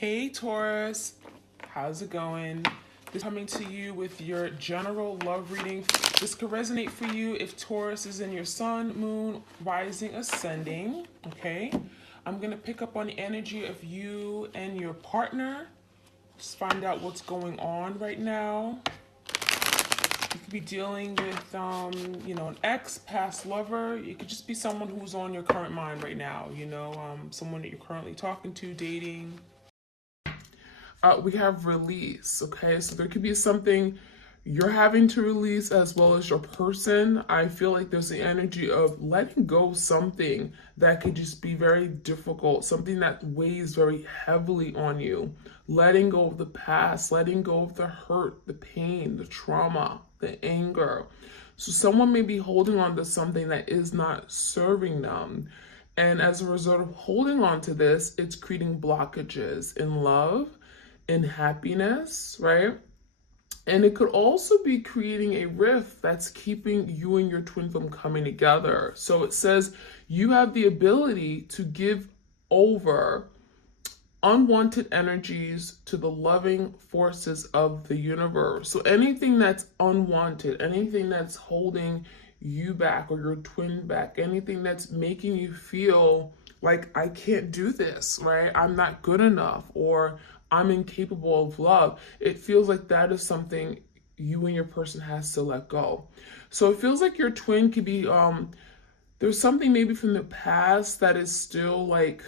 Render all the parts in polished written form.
Hey Taurus, how's it going? This is coming to you with your general love reading. This could resonate for you if Taurus is in your sun, moon, rising, ascending. Okay, I'm gonna pick up on the energy of you and your partner. Just find out what's going on right now. You could be dealing with, an ex, past lover. It could just be someone who's on your current mind right now. Someone that you're currently talking to, dating. We have release, okay? So there could be something you're having to release as well as your person. I feel like there's the energy of letting go of something that could just be very difficult, something that weighs very heavily on you. Letting go of the past, letting go of the hurt, the pain, the trauma, the anger. So someone may be holding on to something that is not serving them. And as a result of holding on to this, it's creating blockages in love, in happiness, right? And it could also be creating a rift that's keeping you and your twin from coming together. So it says you have the ability to give over unwanted energies to the loving forces of the universe. So anything that's unwanted, anything that's holding you back or your twin back, anything that's making you feel like I can't do this, right? I'm not good enough, or I'm incapable of love. It feels like that is something you and your person has to let go. So it feels like your twin could be, there's something maybe from the past that is still like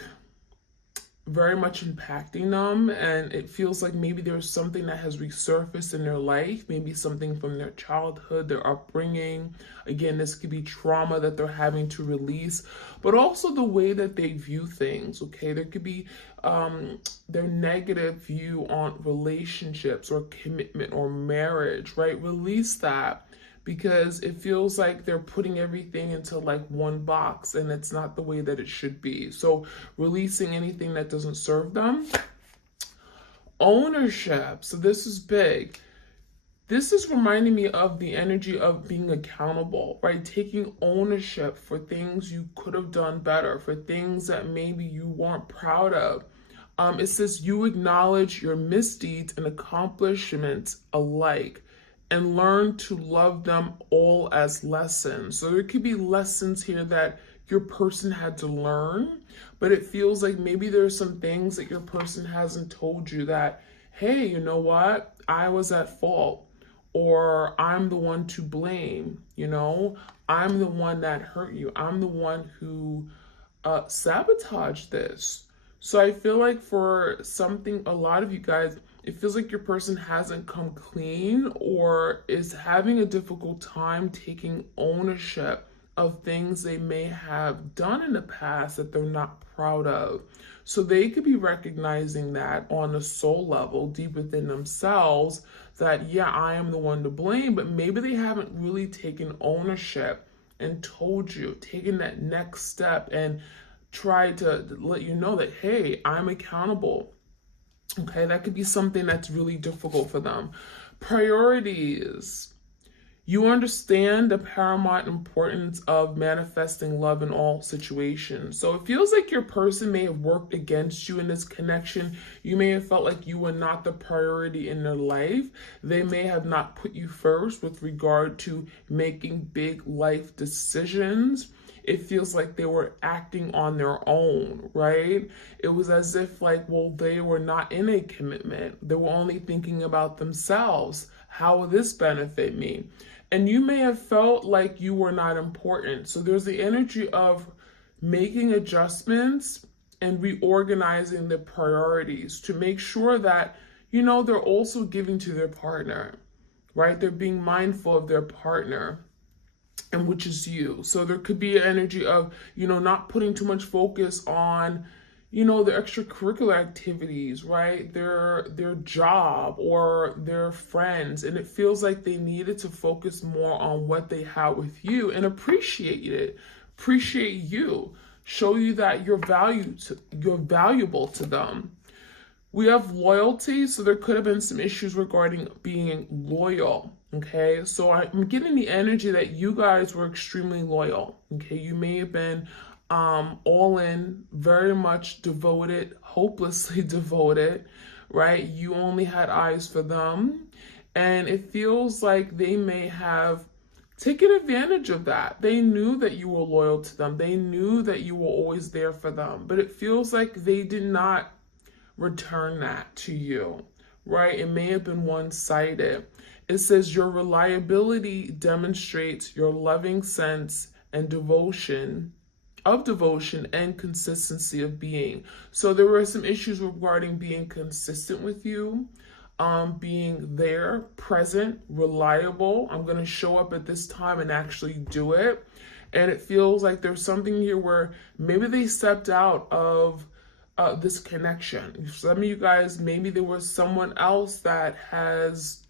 very much impacting them, and it feels like maybe there's something that has resurfaced in their life, maybe something from their childhood, their upbringing. Again, this could be trauma that they're having to release, but also the way that they view things. Okay, there could be their negative view on relationships or commitment or marriage, right? Release that, because it feels like they're putting everything into like one box, and it's not the way that it should be. So releasing anything that doesn't serve them. Ownership. So this is big. This is reminding me of the energy of being accountable, right? Taking ownership for things you could have done better, for things that maybe you weren't proud of. It says you acknowledge your misdeeds and accomplishments alike, and learn to love them all as lessons. So there could be lessons here that your person had to learn, but it feels like maybe there's some things that your person hasn't told you that, hey, you know what? I was at fault, or I'm the one to blame, I'm the one that hurt you. I'm the one who sabotaged this. So I feel like for a lot of you guys, it feels like your person hasn't come clean or is having a difficult time taking ownership of things they may have done in the past that they're not proud of. So they could be recognizing that on a soul level, deep within themselves, that, yeah, I am the one to blame, but maybe they haven't really taken ownership and told you, taken that next step and tried to let you know that, hey, I'm accountable. Okay, that could be something that's really difficult for them. Priorities. You understand the paramount importance of manifesting love in all situations. So it feels like your person may have worked against you in this connection. You may have felt like you were not the priority in their life. They may have not put you first with regard to making big life decisions. It feels like they were acting on their own, right? It was as if they were not in a commitment. They were only thinking about themselves. How will this benefit me? And you may have felt like you were not important. So there's the energy of making adjustments and reorganizing the priorities to make sure that, they're also giving to their partner, right? They're being mindful of their partner, and which is you. So there could be an energy of, not putting too much focus on, their extracurricular activities, right? Their job or their friends. And it feels like they needed to focus more on what they have with you and appreciate it, appreciate you, show you that you're valuable to them. We have loyalty, so there could have been some issues regarding being loyal, okay? So I'm getting the energy that you guys were extremely loyal, okay? You may have been all in, very much devoted, hopelessly devoted, right? You only had eyes for them. And it feels like they may have taken advantage of that. They knew that you were loyal to them. They knew that you were always there for them. But it feels like they did not return that to you, right? It may have been one-sided. It says your reliability demonstrates your loving sense and devotion and consistency of being. So there were some issues regarding being consistent with you, being there, present, reliable. I'm going to show up at this time and actually do it. And it feels like there's something here where maybe they stepped out of this connection. Some of you guys, maybe there was someone else that has,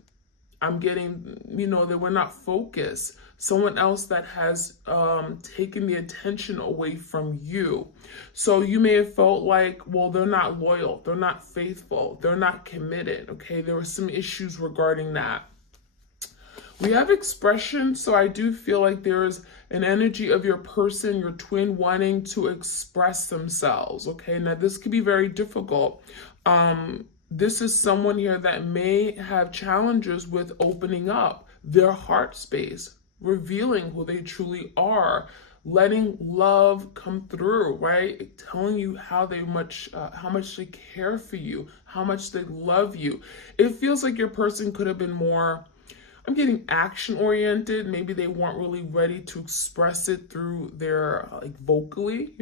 I'm getting, they were not focused. Someone else that has taken the attention away from you. So you may have felt like, well, they're not loyal, they're not faithful, they're not committed, okay? There were some issues regarding that. We have expression, so I do feel like there's an energy of your person, your twin, wanting to express themselves, okay? Now, this could be very difficult. This is someone here that may have challenges with opening up their heart space, revealing who they truly are, letting love come through, right? Telling you how much they care for you, how much they love you. It feels like your person could have been more, I'm getting action oriented. Maybe they weren't really ready to express it through their vocally,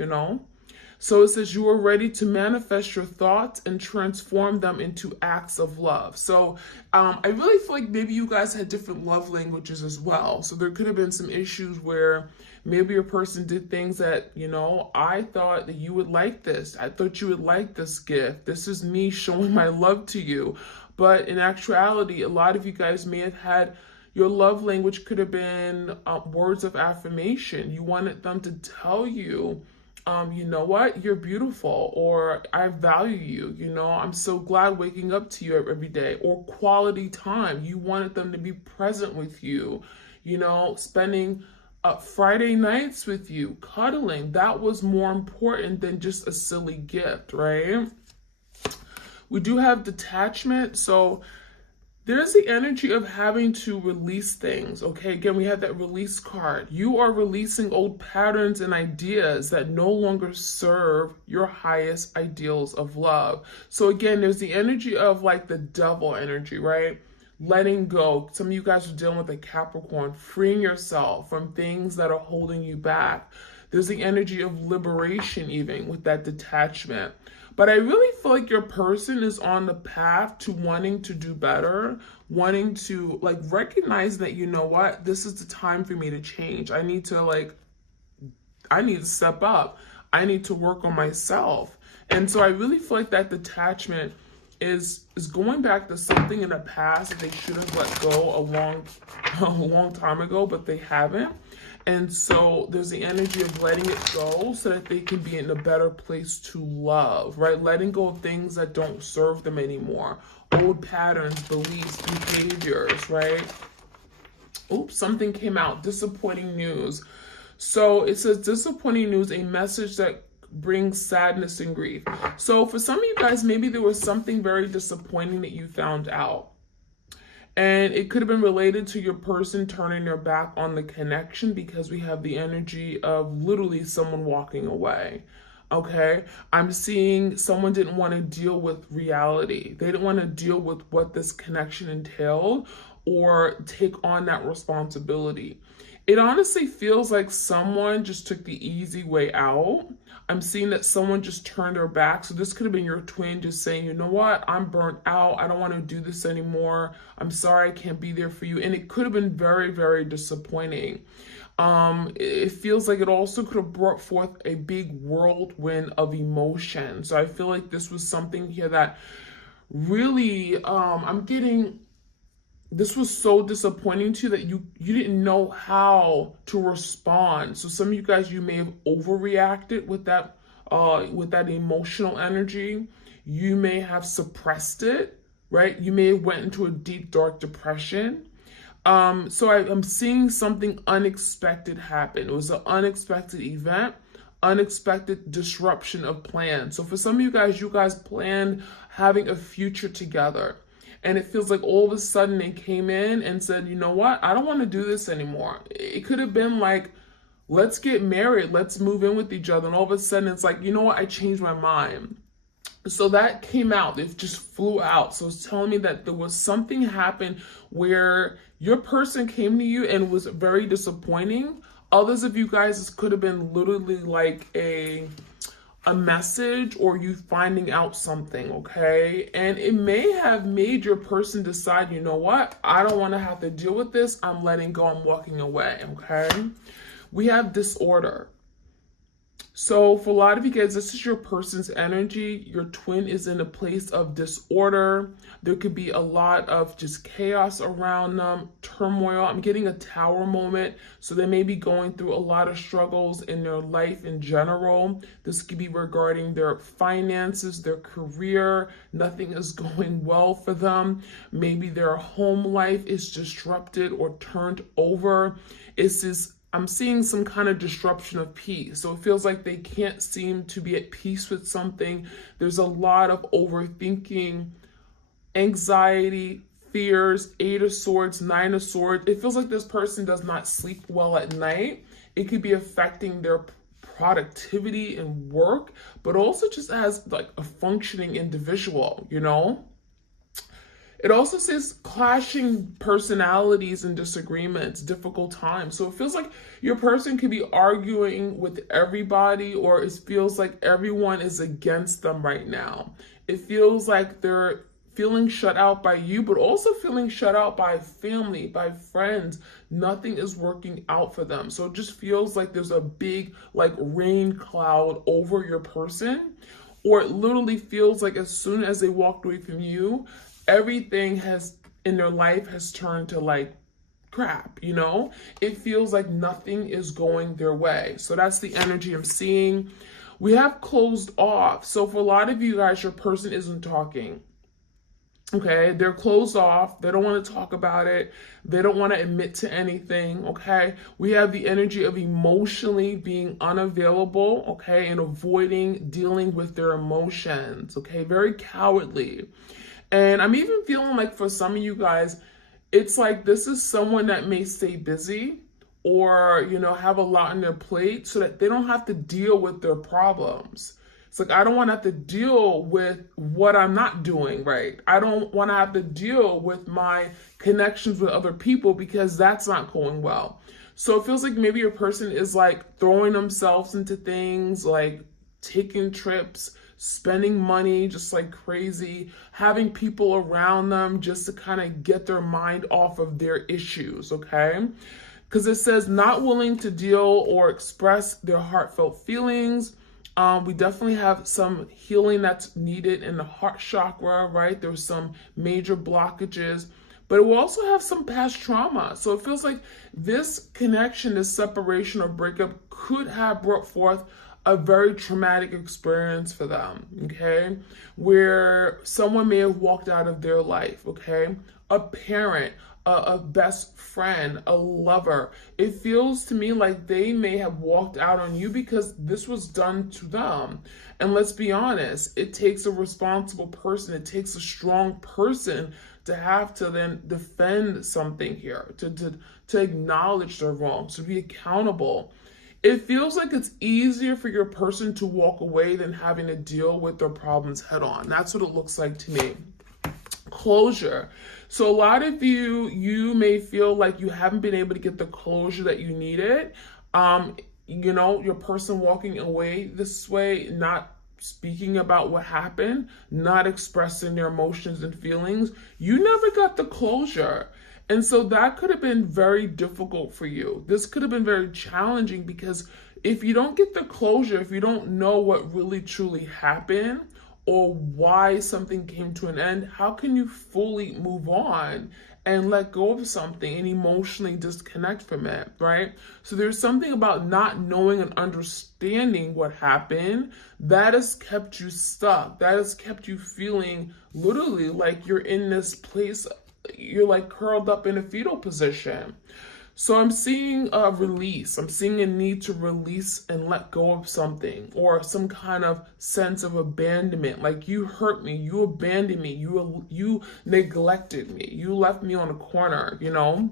So it says you are ready to manifest your thoughts and transform them into acts of love. So I really feel like maybe you guys had different love languages as well. So there could have been some issues where maybe your person did things that, I thought that you would like this. I thought you would like this gift. This is me showing my love to you. But in actuality, a lot of you guys may have had, your love language could have been words of affirmation. You wanted them to tell you, you know what, you're beautiful, or I value you, I'm so glad waking up to you every day, or quality time. You wanted them to be present with you, spending Friday nights with you, cuddling. That was more important than just a silly gift, right? We do have detachment, so there's the energy of having to release things, okay? Again, we have that release card. You are releasing old patterns and ideas that no longer serve your highest ideals of love. So again, there's the energy of the devil energy, right? Letting go. Some of you guys are dealing with a Capricorn, freeing yourself from things that are holding you back. There's the energy of liberation even with that detachment. But I really feel like your person is on the path to wanting to do better, wanting to recognize that, what, this is the time for me to change. I need to step up. I need to work on myself. And so I really feel like that detachment is going back to something in the past that they should have let go a long time ago, but they haven't. And so there's the energy of letting it go so that they can be in a better place to love, right? Letting go of things that don't serve them anymore. Old patterns, beliefs, behaviors, right? Oops, something came out. Disappointing news. So it says disappointing news, a message that brings sadness and grief. So for some of you guys, maybe there was something very disappointing that you found out. And it could have been related to your person turning their back on the connection, because we have the energy of literally someone walking away. Okay, I'm seeing someone didn't want to deal with reality. They didn't want to deal with what this connection entailed or take on that responsibility. It honestly feels like someone just took the easy way out. I'm seeing that someone just turned their back. So this could have been your twin just saying, you know what, I'm burnt out. I don't want to do this anymore. I'm sorry I can't be there for you. And it could have been very, very disappointing. It feels like it also could have brought forth a big whirlwind of emotion. So I feel like this was something here that really, I'm getting, this was so disappointing to you that you didn't know how to respond. So some of you guys, you may have overreacted with that emotional energy. You may have suppressed it, right? You may have went into a deep, dark depression. So I'm seeing something unexpected happen. It was an unexpected event, unexpected disruption of plans. So for some of you guys planned having a future together. And it feels like all of a sudden they came in and said, you know what? I don't want to do this anymore. It could have been like, let's get married. Let's move in with each other. And all of a sudden it's like, you know what? I changed my mind. So that came out. It just flew out. So it's telling me that there was something happened where your person came to you and was very disappointing. Others of you guys, this could have been literally like a message or you finding out something, okay? And it may have made your person decide, you know what? I don't want to have to deal with this. I'm letting go. I'm walking away, okay? We have disorder. So for a lot of you guys, this is your person's energy. Your twin is in a place of disorder. There could be a lot of just chaos around them, turmoil. I'm getting a tower moment. So they may be going through a lot of struggles in their life in general. This could be regarding their finances, their career. Nothing is going well for them. Maybe their home life is disrupted or turned over. I'm seeing some kind of disruption of peace. So it feels like they can't seem to be at peace with something. There's a lot of overthinking, anxiety, fears, 8 of Swords, 9 of Swords. It feels like this person does not sleep well at night. It could be affecting their productivity and work, but also just as like a functioning individual, you know? It also says clashing personalities and disagreements, difficult times. So it feels like your person could be arguing with everybody, or it feels like everyone is against them right now. It feels like they're feeling shut out by you, but also feeling shut out by family, by friends. Nothing is working out for them. So it just feels like there's a big like rain cloud over your person, or it literally feels like as soon as they walked away from you, everything has in their life has turned to like crap, you know? It feels like nothing is going their way. So that's the energy I'm seeing. We have closed off. So for a lot of you guys, your person isn't talking. Okay, they're closed off. They don't want to talk about it. They don't want to admit to anything. Okay, we have the energy of emotionally being unavailable. Okay, and avoiding dealing with their emotions. Okay, very cowardly. And I'm even feeling like for some of you guys, it's like this is someone that may stay busy or, you know, have a lot on their plate so that they don't have to deal with their problems. It's like, I don't want to have to deal with what I'm not doing right. I don't want to have to deal with my connections with other people because that's not going well. So it feels like maybe your person is like throwing themselves into things like taking trips, spending money just like crazy, having people around them just to kind of get their mind off of their issues, okay? Because it says not willing to deal or express their heartfelt feelings. We definitely have some healing that's needed in the heart chakra, right? There's some major blockages, but it will also have some past trauma. So it feels like this connection, this separation or breakup could have brought forth a very traumatic experience for them, okay? Where someone may have walked out of their life, okay? A parent, a best friend, a lover. It feels to me like they may have walked out on you because this was done to them. And let's be honest, it takes a responsible person, it takes a strong person to have to then defend something here, to acknowledge their wrongs, to be accountable. It feels like it's easier for your person to walk away than having to deal with their problems head on. That's what it looks like to me. Closure. So a lot of you may feel like you haven't been able to get the closure that you needed. You know, your person walking away this way, not speaking about what happened, not expressing their emotions and feelings. You never got the closure. And so that could have been very difficult for you. This could have been very challenging because if you don't get the closure, if you don't know what really truly happened or why something came to an end, how can you fully move on and let go of something and emotionally disconnect from it, right? So there's something about not knowing and understanding what happened that has kept you stuck. That has kept you feeling literally like you're in this place, you're like curled up in a fetal position. So I'm seeing a release. I'm seeing a need to release and let go of something, or some kind of sense of abandonment. Like, you hurt me, you abandoned me, you neglected me, you left me on a corner, you know?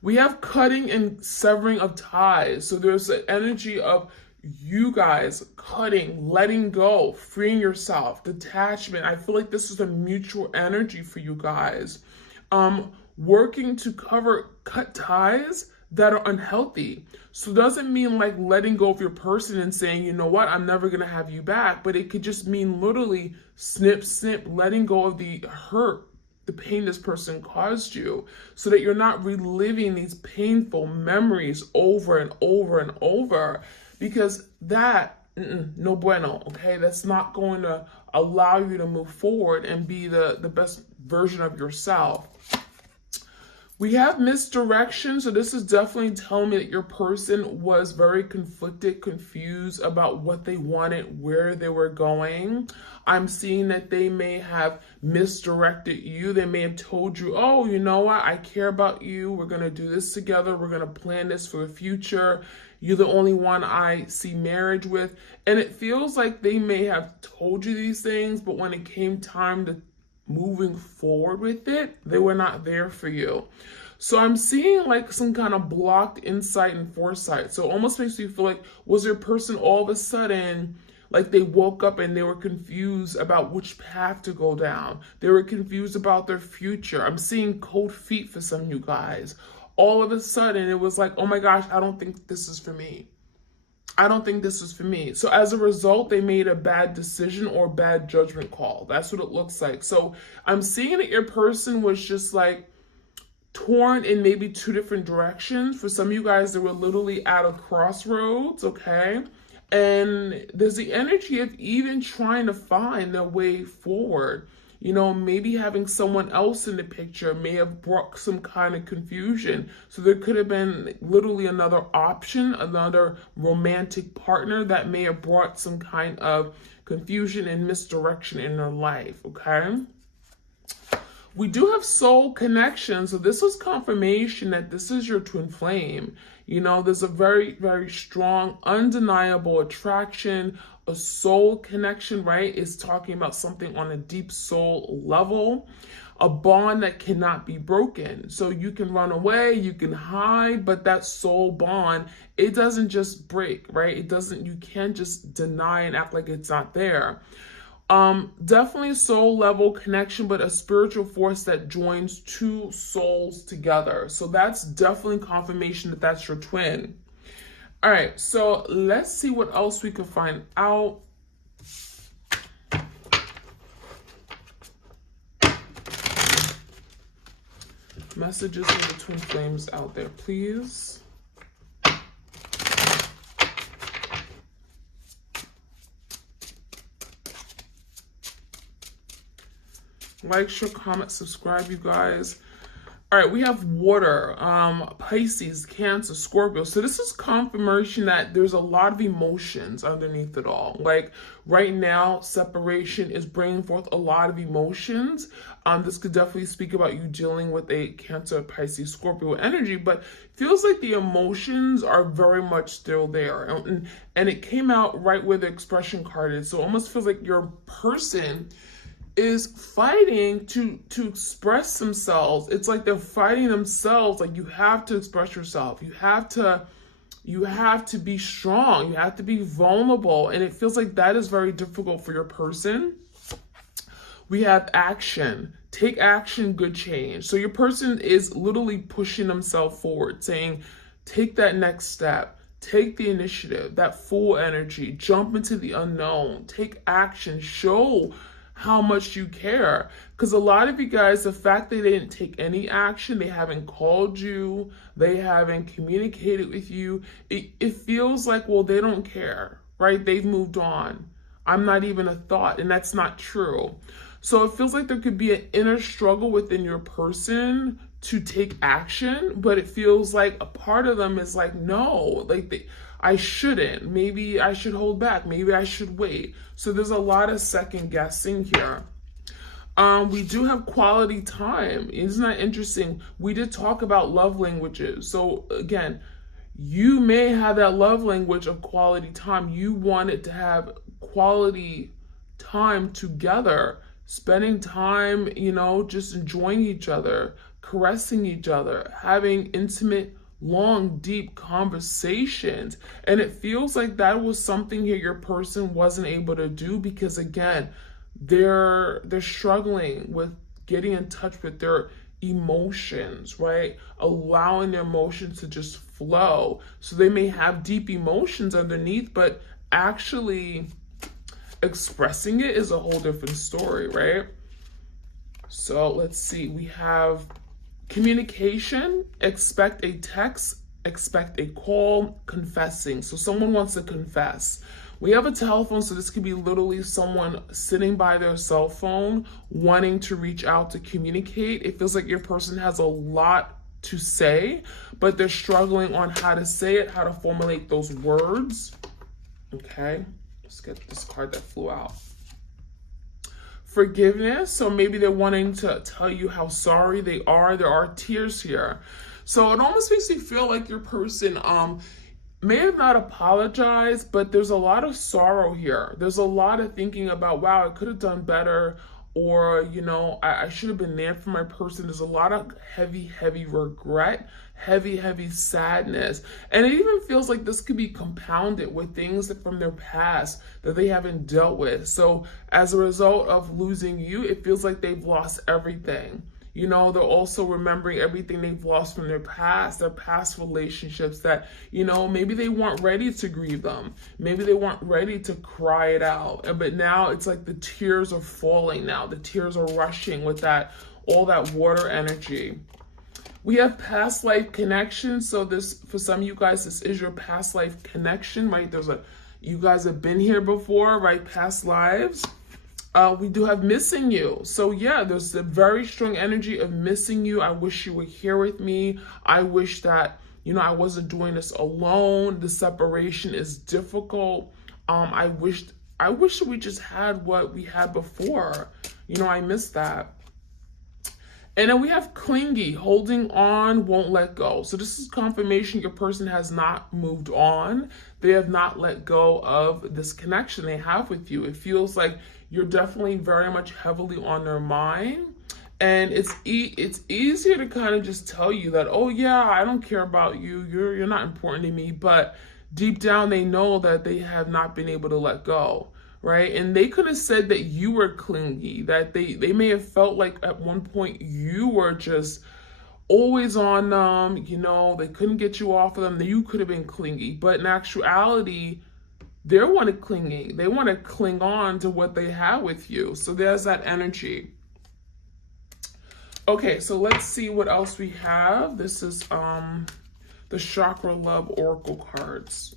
We have cutting and severing of ties. So there's an energy of you guys cutting, letting go, freeing yourself, detachment. I feel like this is a mutual energy for you guys. Working to cut ties that are unhealthy. So it doesn't mean like letting go of your person and saying, you know what, I'm never gonna have you back. But it could just mean literally snip, snip, letting go of the hurt, the pain this person caused you, so that you're not reliving these painful memories over and over and over, because that, no bueno, okay? That's not going to allow you to move forward and be the best version of yourself. We have misdirection, so this is definitely telling me that your person was very conflicted, confused about what they wanted, where they were going. I'm seeing that they may have misdirected you. They may have told you, oh, you know what? I care about you. We're going to do this together. We're going to plan this for the future. You're the only one I see marriage with. And it feels like they may have told you these things, but when it came time to moving forward with it, they were not there for you. So I'm seeing like some kind of blocked insight and foresight. So it almost makes me feel like, was your person all of a sudden, like they woke up and they were confused about which path to go down. They were confused about their future. I'm seeing cold feet for some of you guys. All of a sudden it was like, oh my gosh, I don't think this is for me. I don't think this is for me. So as a result, they made a bad decision or bad judgment call. That's what it looks like. So I'm seeing that your person was just like torn in maybe two different directions. For some of you guys, they were literally at a crossroads, okay? And there's the energy of even trying to find their way forward. You know, maybe having someone else in the picture may have brought some kind of confusion. So there could have been literally another option, another romantic partner that may have brought some kind of confusion and misdirection in their life, okay? We do have soul connection. So this was confirmation that this is your twin flame. You know, there's a very, very strong, undeniable attraction, a soul connection, right? Is talking about something on a deep soul level, a bond that cannot be broken. So you can run away, you can hide, but that soul bond, it doesn't just break, right? You can't just deny and act like it's not there. Definitely soul level connection, but a spiritual force that joins two souls together. So that's definitely confirmation that that's your twin. All right, so let's see what else we can find out. Messages for the twin flames out there, please. Like, share, comment, subscribe, you guys. All right, we have water, Pisces, Cancer, Scorpio. So this is confirmation that there's a lot of emotions underneath it all. Like right now, separation is bringing forth a lot of emotions. This could definitely speak about you dealing with a Cancer, Pisces, Scorpio energy, but feels like the emotions are very much still there. And it came out right where the expression card is. So it almost feels like your person is fighting to express themselves. It's like they're fighting themselves. Like, you have to express yourself. You have to be strong. You have to be vulnerable. And it feels like that is very difficult for your person. We have action. Take action, good change. So your person is literally pushing themselves forward, saying, take that next step. Take the initiative, that full energy, jump into the unknown, take action, show how much you care. Because a lot of you guys, the fact that they didn't take any action, they haven't called you, they haven't communicated with you, it feels like, well, they don't care, right? They've moved on. I'm not even a thought, and that's not true. So it feels like there could be an inner struggle within your person to take action, but it feels like a part of them is like, no, like I shouldn't. Maybe I should hold back. Maybe I should wait. So there's a lot of second guessing here. We do have quality time. Isn't that interesting? We did talk about love languages. So again, you may have that love language of quality time. You wanted to have quality time together, spending time, just enjoying each other, caressing each other, having intimate, long, deep conversations. And it feels like that was something here your person wasn't able to do because, again, they're struggling with getting in touch with their emotions, right? Allowing their emotions to just flow. So they may have deep emotions underneath, but actually expressing it is a whole different story, right? So let's see. We have communication, expect a text, expect a call, confessing. So someone wants to confess. We have a telephone, so this could be literally someone sitting by their cell phone wanting to reach out to communicate. It feels like your person has a lot to say, but they're struggling on how to say it, how to formulate those words. Okay, let's get this card that flew out. Forgiveness, so maybe they're wanting to tell you how sorry they are. There are tears here. So it almost makes me feel like your person may have not apologized, but there's a lot of sorrow here. There's a lot of thinking about, wow, I could have done better, or, I should have been there for my person. There's a lot of heavy regret, heavy sadness. And it even feels like this could be compounded with things that from their past that they haven't dealt with. So as a result of losing you, it feels like they've lost everything. They're also remembering everything they've lost from their past relationships that, maybe they weren't ready to grieve them. Maybe they weren't ready to cry it out. But now it's like the tears are falling now. The tears are rushing with all that water energy. We have past life connection. So this, for some of you guys, this is your past life connection, right? You guys have been here before, right? Past lives. We do have missing you. So yeah, there's a very strong energy of missing you. I wish you were here with me. I wish that, I wasn't doing this alone. The separation is difficult. I wish that we just had what we had before. I miss that. And then we have clingy, holding on, won't let go. So this is confirmation your person has not moved on. They have not let go of this connection they have with you. It feels like you're definitely very much heavily on their mind. And it's easier to kind of just tell you that, oh yeah, I don't care about you. You're not important to me. But deep down, they know that they have not been able to let go. Right? And they could have said that you were clingy, that they may have felt like at one point you were just always on them, they couldn't get you off of them, that you could have been clingy. But in actuality, they want to clinging. They want to cling on to what they have with you. So there's that energy. Okay, so let's see what else we have. This is the Chakra Love Oracle cards.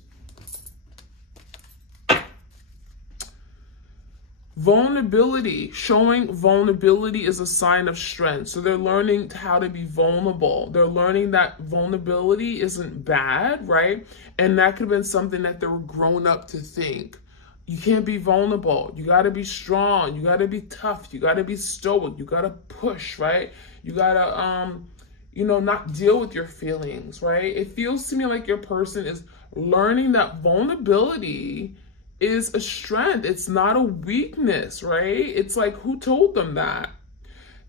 Vulnerability, showing vulnerability is a sign of strength. So they're learning how to be vulnerable. They're learning that vulnerability isn't bad, right? And that could have been something that they were grown up to think. You can't be vulnerable. You got to be strong. You got to be tough. You got to be stoic. You got to push, right? You got to, not deal with your feelings, right? It feels to me like your person is learning that vulnerability is a strength. It's not a weakness, right? It's like, who told them that?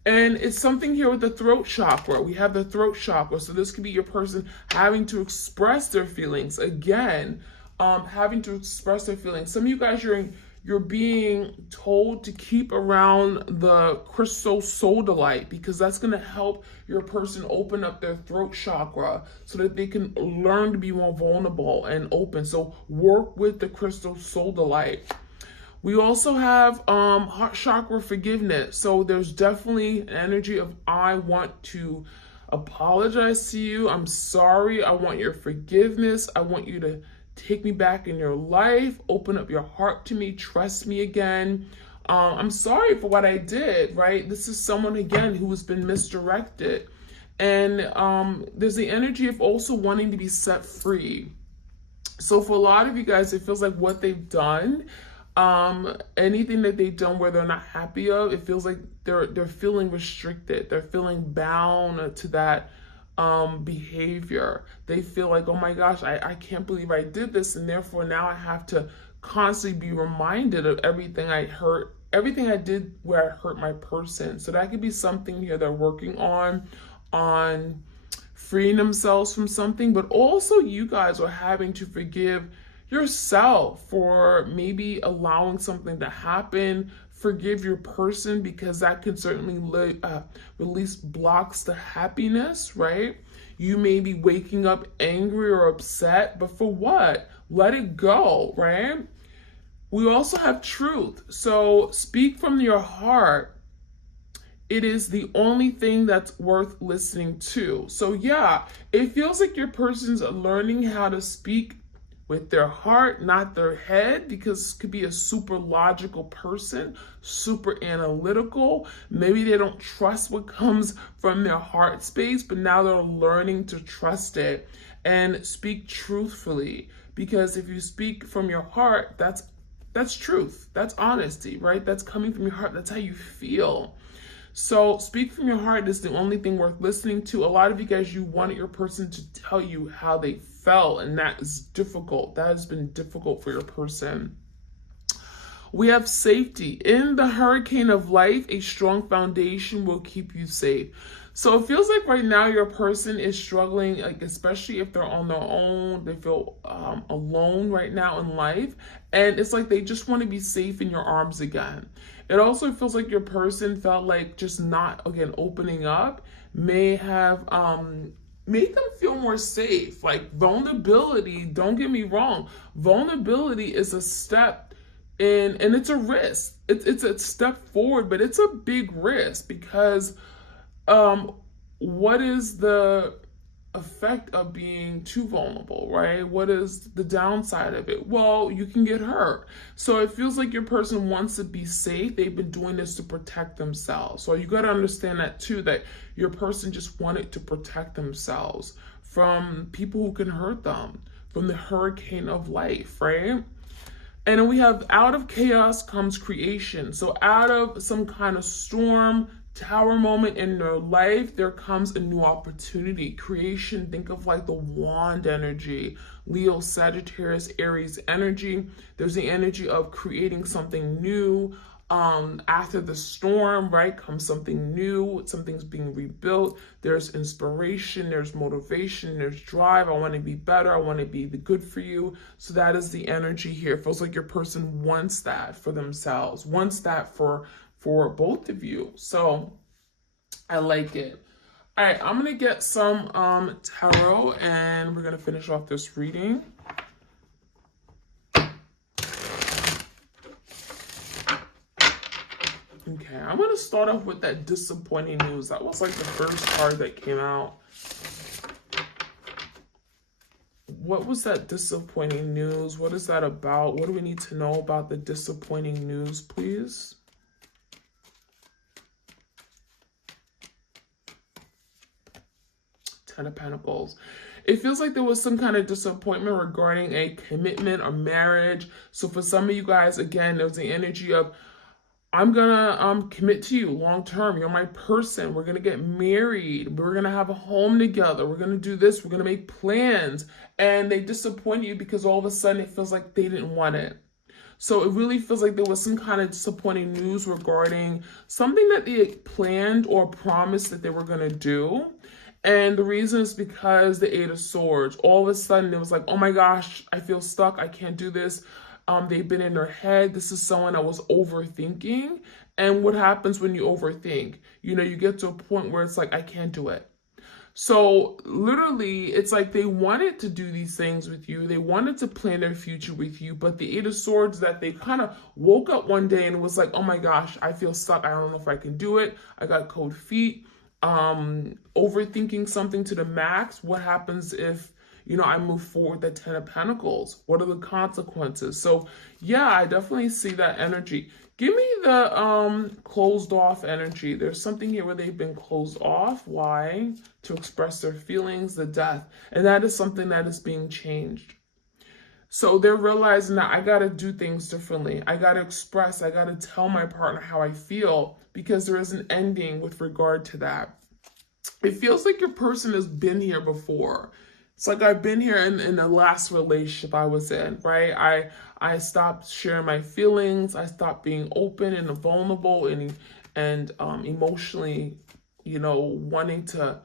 And it's something here with the throat chakra. We have the throat chakra. So this could be your person having to express their feelings. Again, having to express their feelings. Some of you guys, you're being told to keep around the crystal sodalite because that's going to help your person open up their throat chakra so that they can learn to be more vulnerable and open. So work with the crystal sodalite. We also have heart chakra forgiveness. So there's definitely an energy of, I want to apologize to you. I'm sorry. I want your forgiveness. I want you to take me back in your life, open up your heart to me, trust me again. I'm sorry for what I did, right? This is someone, again, who has been misdirected. And there's the energy of also wanting to be set free. So for a lot of you guys, it feels like what they've done Anything that they've done where they're not happy of, it feels like they're feeling restricted. They're feeling bound to that behavior. They feel like, oh my gosh, I can't believe I did this, and therefore now I have to constantly be reminded of everything I hurt, everything I did where I hurt my person. So that could be something here they're working on freeing themselves from something, but also you guys are having to forgive yourself for maybe allowing something to happen. Forgive your person, because that could certainly release blocks to happiness, right? You may be waking up angry or upset, but for what? Let it go, right? We also have truth. So speak from your heart. It is the only thing that's worth listening to. So yeah, it feels like your person's learning how to speak with their heart, not their head, because this could be a super logical person, super analytical. Maybe they don't trust what comes from their heart space, but now they're learning to trust it and speak truthfully. Because if you speak from your heart, that's truth. That's honesty, right? That's coming from your heart. That's how you feel. So speak from your heart is the only thing worth listening to. A lot of you guys, you wanted your person to tell you how they felt, and that is difficult. That has been difficult for your person. We have safety. In the hurricane of life, a strong foundation will keep you safe. So it feels like right now your person is struggling, like especially if they're on their own, they feel alone right now in life. And it's like they just want to be safe in your arms again. It also feels like your person felt like just not, again, opening up may have made them feel more safe. Like vulnerability, don't get me wrong, vulnerability is a step and it's a risk. It's a step forward, but it's a big risk because what is the effect of being too vulnerable, right? What is the downside of it? Well, you can get hurt. So it feels like your person wants to be safe. They've been doing this to protect themselves. So you got to understand that too, that your person just wanted to protect themselves from people who can hurt them, from the hurricane of life, right? And then we have out of chaos comes creation. So out of some kind of storm, tower moment in their life, there comes a new opportunity. Creation, think of like the wand energy, Leo, Sagittarius, Aries energy. There's the energy of creating something new. After the storm, right, comes something new. Something's being rebuilt. There's inspiration, there's motivation, there's drive. I want to be better. I want to be the good for you. So that is the energy here. It feels like your person wants that for themselves, wants that for both of you. So I like it. All right, I'm going to get some tarot and we're going to finish off this reading. Okay, I'm going to start off with that disappointing news. That was like the first card that came out. What was that disappointing news? What is that about? What do we need to know about the disappointing news, please? Ten of Pentacles. It feels like there was some kind of disappointment regarding a commitment or marriage. So for some of you guys, again, there's the energy of, I'm gonna commit to you long term. You're my person. We're gonna get married. We're gonna have a home together. We're gonna do this. We're gonna make plans. And they disappoint you because all of a sudden it feels like they didn't want it. So it really feels like there was some kind of disappointing news regarding something that they had planned or promised that they were gonna do. And the reason is because the Eight of Swords. All of a sudden it was like, oh my gosh, I feel stuck. I can't do this. They've been in their head. This is someone that was overthinking. And what happens when you overthink? You know, you get to a point where it's like, I can't do it. So literally, it's like they wanted to do these things with you. They wanted to plan their future with you. But the Eight of Swords, that they kind of woke up one day and was like, oh my gosh, I feel stuck. I don't know if I can do it. I got cold feet. Overthinking something to the max. What happens if, you know, I move forward the Ten of Pentacles? What are the consequences? So yeah, I definitely see that energy. Give me the closed off energy. There's something here where they've been closed off. Why? To express their feelings, the death. And that is something that is being changed. So they're realizing that I got to do things differently. I got to express, I got to tell my partner how I feel because there is an ending with regard to that. It feels like your person has been here before. It's like I've been here in the last relationship I was in, right? I stopped sharing my feelings. I stopped being open and vulnerable and emotionally, wanting to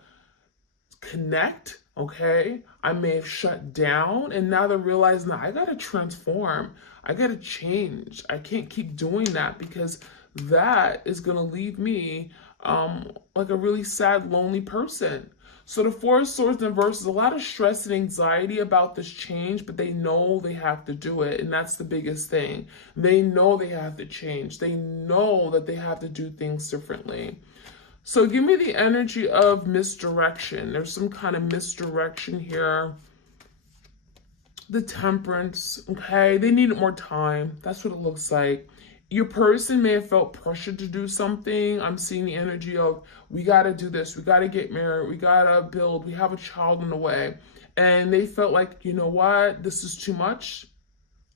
connect. Okay, I may have shut down, and now they're realizing that I gotta transform. I gotta change. I can't keep doing that because that is gonna leave me like a really sad, lonely person. So the Four of Swords in reverse is a lot of stress and anxiety about this change, but they know they have to do it, and that's the biggest thing. They know they have to change. They know that they have to do things differently. So give me the energy of misdirection. There's some kind of misdirection here. The Temperance, okay? They needed more time. That's what it looks like. Your person may have felt pressured to do something. I'm seeing the energy of, we got to do this. We got to get married. We got to build. We have a child in the way. And they felt like, you know what? This is too much.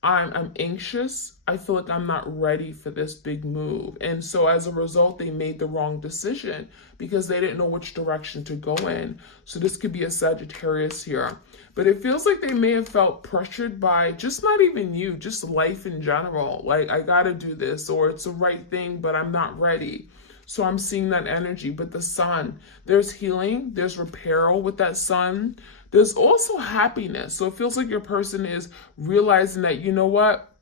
I'm anxious. I feel like I'm not ready for this big move. And so as a result, they made the wrong decision because they didn't know which direction to go in. So this could be a Sagittarius here. But it feels like they may have felt pressured by just not even you, just life in general. Like, I got to do this, or it's the right thing, but I'm not ready. So I'm seeing that energy. But the Sun, there's healing, there's repair with that Sun. There's also happiness. So it feels like your person is realizing that, you know what?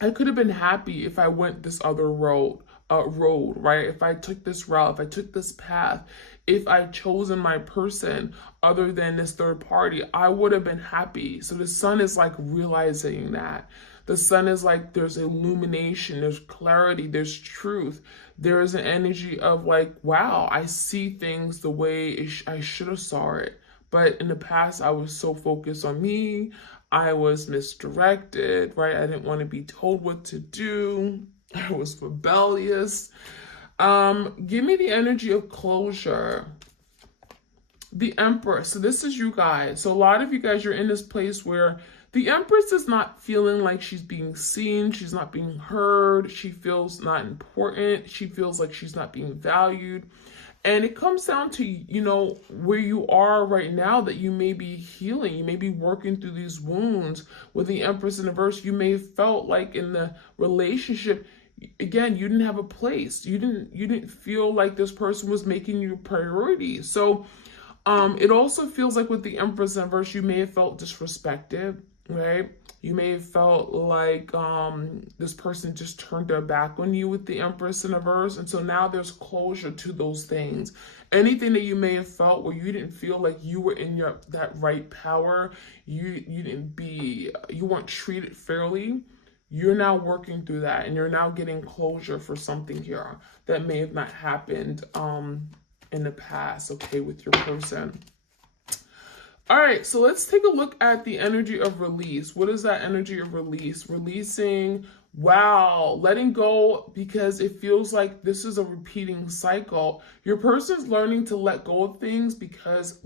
I could have been happy if I went this other road, right? If I took this route, if I took this path, if I chosen my person other than this third party, I would have been happy. So the Sun is like realizing that. The Sun is like, there's illumination, there's clarity, there's truth. There is an energy of like, wow, I see things the way I should have saw it. But in the past, I was so focused on me. I was misdirected, right? I didn't want to be told what to do. I was rebellious. Give me the energy of closure. The Empress. So this is you guys. So a lot of you guys, you're in this place where the Empress is not feeling like she's being seen. She's not being heard. She feels not important. She feels like she's not being valued. And it comes down to, where you are right now, that you may be healing. You may be working through these wounds. With the Empress in the verse, you may have felt like in the relationship, again, you didn't have a place. You didn't feel like this person was making you a priority. So it also feels like with the Empress in the verse, you may have felt disrespected, right? You may have felt like this person just turned their back on you with the Empress in a verse. And so now there's closure to those things. Anything that you may have felt where you didn't feel like you were in that right power, you weren't treated fairly, you're now working through that, and you're now getting closure for something here that may have not happened in the past, okay, with your person. All right, so let's take a look at the energy of release. What is that energy of release? Releasing, wow, letting go, because it feels like this is a repeating cycle. Your person's learning to let go of things because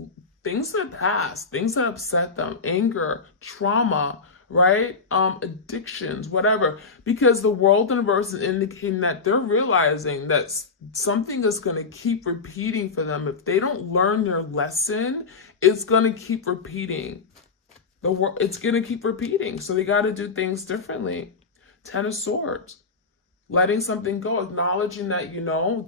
things in the past, things that upset them, anger, trauma, right? Addictions, whatever, because the world universe is indicating that they're realizing that something is going to keep repeating for them. If they don't learn their lesson, it's going to keep repeating. It's going to keep repeating. So they got to do things differently. Ten of Swords. Letting something go, acknowledging that,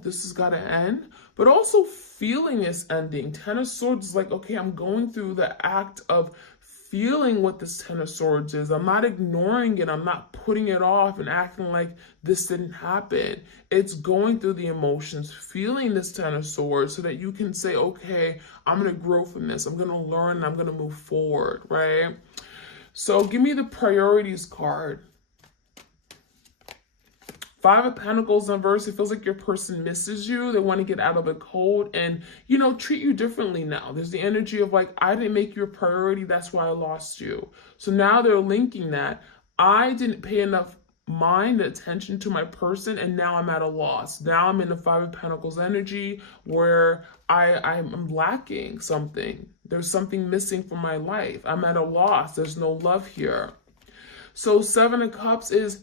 this has got to end, but also feeling this ending. Ten of Swords is like, okay, I'm going through the act of feeling what this Ten of Swords is. I'm not ignoring it. I'm not putting it off and acting like this didn't happen. It's going through the emotions, feeling this Ten of Swords so that you can say, okay, I'm going to grow from this. I'm going to learn and I'm going to move forward, right? So give me the priorities card. Five of Pentacles in verse, it feels like your person misses you. They want to get out of the cold and, treat you differently now. There's the energy of like, I didn't make you a priority. That's why I lost you. So now they're linking that. I didn't pay enough attention to my person, and now I'm at a loss. Now I'm in the Five of Pentacles energy where I'm lacking something. There's something missing from my life. I'm at a loss. There's no love here. So Seven of Cups is,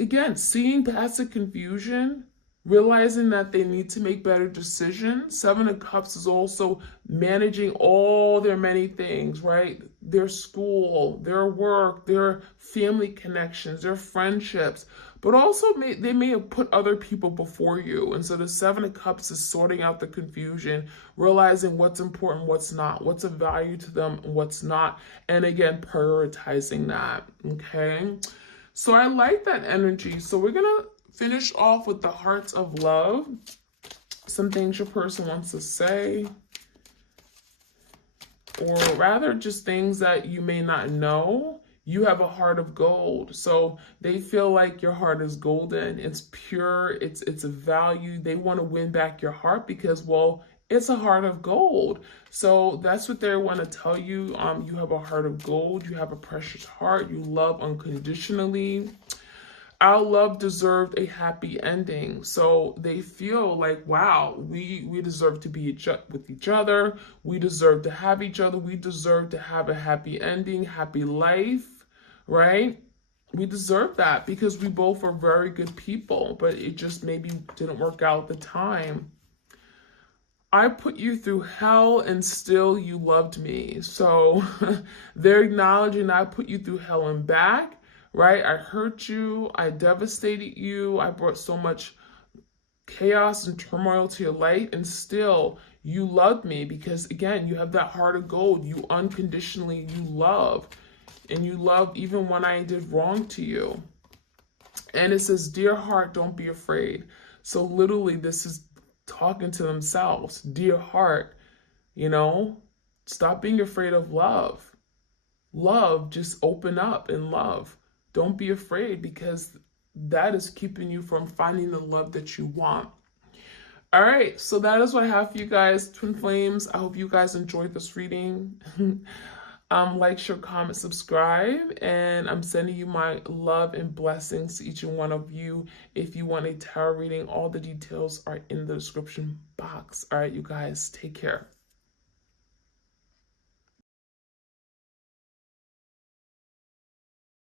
again, seeing past the confusion, realizing that they need to make better decisions. Seven of Cups is also managing all their many things, right? Their school, their work, their family connections, their friendships, but also they may have put other people before you. And so the Seven of Cups is sorting out the confusion, realizing what's important, what's not, what's of value to them, and what's not. And again, prioritizing that, okay? So I like that energy. So we're going to finish off with the Hearts of Love. Some things your person wants to say, or rather just things that you may not know. You have a heart of gold. So they feel like your heart is golden. It's pure. It's a value. They want to win back your heart because, well, it's a heart of gold. So that's what they want to tell you. You have a heart of gold. You have a precious heart. You love unconditionally. Our love deserved a happy ending. So they feel like, wow, we deserve to be with each other. We deserve to have each other. We deserve to have a happy ending, happy life, right? We deserve that because we both are very good people, but it just maybe didn't work out at the time. I put you through hell and still you loved me. So they're acknowledging I put you through hell and back. Right? I hurt you. I devastated you. I brought so much chaos and turmoil to your life, and still you loved me because, again, you have that heart of gold. You unconditionally, you love, and you love even when I did wrong to you. And it says, dear heart, don't be afraid. So literally this is talking to themselves. Dear heart, stop being afraid of love. Love, just open up and love. Don't be afraid because that is keeping you from finding the love that you want. All right, so that is what I have for you guys, Twin Flames. I hope you guys enjoyed this reading. Like, share, comment, subscribe, and I'm sending you my love and blessings to each and one of you. If you want a tarot reading, all the details are in the description box. All right, you guys, take care.